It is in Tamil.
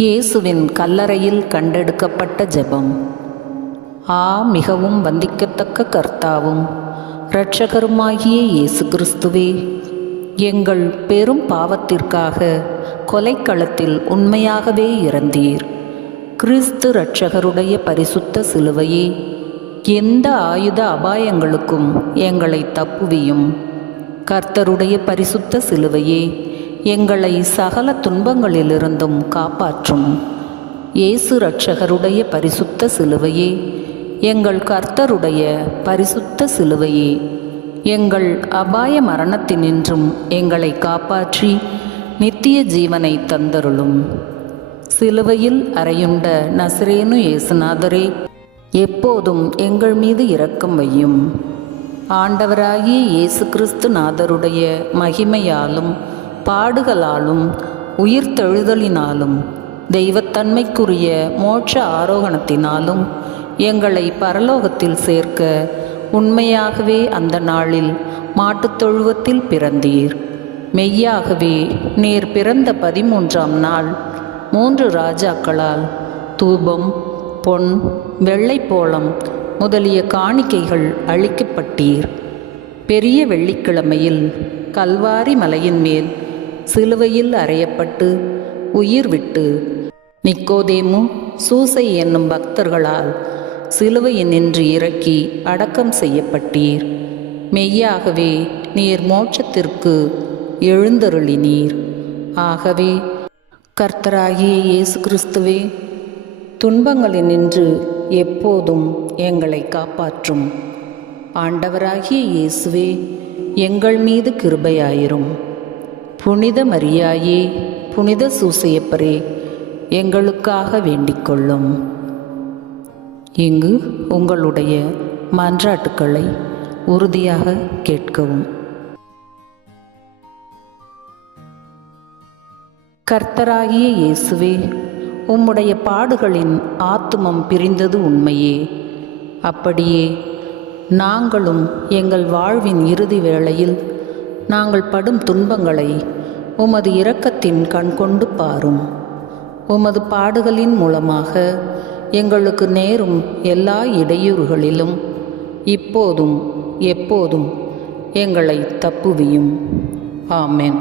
இயேசுவின் கல்லறையில் கண்டெடுக்கப்பட்ட ஜெபம். ஆ மிகவும் வந்திக்கத்தக்க கர்த்தாவும் இரட்சகருமாகிய இயேசு கிறிஸ்துவே எங்கள் பெரும் பாவத்திற்காக கொலைக்களத்தில் உண்மையாகவே இறந்தீர். கிறிஸ்து இரட்சகருடைய பரிசுத்த சிலுவையே எந்த ஆயுத அபாயங்களுக்கும் எங்களை தப்புவியும். கர்த்தருடைய பரிசுத்த சிலுவையே எங்களை சகல துன்பங்களிலிருந்தும் காப்பாற்றும். இயேசு ரட்சகருடைய பரிசுத்த சிலுவையே எங்கள் கர்த்தருடைய பரிசுத்த சிலுவையே எங்கள் அபாய மரணத்தினின்றும் எங்களை காப்பாற்றி நித்திய ஜீவனை தந்தருளும். சிலுவையில் அறையுண்ட நசிரேனு இயேசுநாதரே எப்போதும் எங்கள் மீது இரக்கம் வையும். ஆண்டவராகிய இயேசு கிறிஸ்து நாதருடைய மகிமையாலும் பாடுகளாலும் உயிர்த்தெழுதலினாலும் தெய்வத்தன்மைக்குரிய மோட்ச ஆரோகணத்தினாலும் எங்களை பரலோகத்தில் சேர்க்க உண்மையாகவே அந்த நாளில் மாட்டுத் தொழுவத்தில் பிறந்தீர். மெய்யாகவே நீர் பிறந்த பதிமூன்றாம் நாள் மூன்று ராஜாக்களால் தூபம் பொன் வெள்ளைப்போளம் முதலிய காணிக்கைகள் அளிக்கப்பட்டீர் பெரிய வெள்ளிக்கிழமையில் கல்வாரி மலையின் மேல் சிலுவையில் அறையப்பட்டு உயிர் விட்டு நிக்கோதேமு சூசை என்னும் பக்தர்களால் சிலுவையினின்று இறக்கி அடக்கம் செய்யப்பட்டீர். மெய்யாகவே நீர் மோட்சத்திற்கு எழுந்தருளினீர். ஆகவே கர்த்தராகிய இயேசு கிறிஸ்துவே துன்பங்களினின்று எப்போதும் எங்களை காப்பாற்றும். ஆண்டவராகிய இயேசுவே எங்கள் மீது கிருபையாயிரும். புனித மரியாயே புனித சூசையப்பரே எங்களுக்காக வேண்டிக்கொள்ளும். இங்கு உங்களுடைய மன்றாட்டுக்களை உறுதியாக கேட்கவும். கர்த்தராகிய இயேசுவே உம்முடைய பாடுகளின் ஆத்துமம் பிரிந்தது உண்மையே. அப்படியே நாங்களும் எங்கள் வாழ்வின் இறுதி வேளையில் நாங்கள் படும் துன்பங்களை உமது இரக்கத்தின் கண்கொண்டு பாரும். உமது பாடுகளின் மூலமாக எங்களுக்கு நேரும் எல்லா இடையூறுகளிலும் இப்போதும் எப்போதும் எங்களை தப்புவியும். ஆமேன்.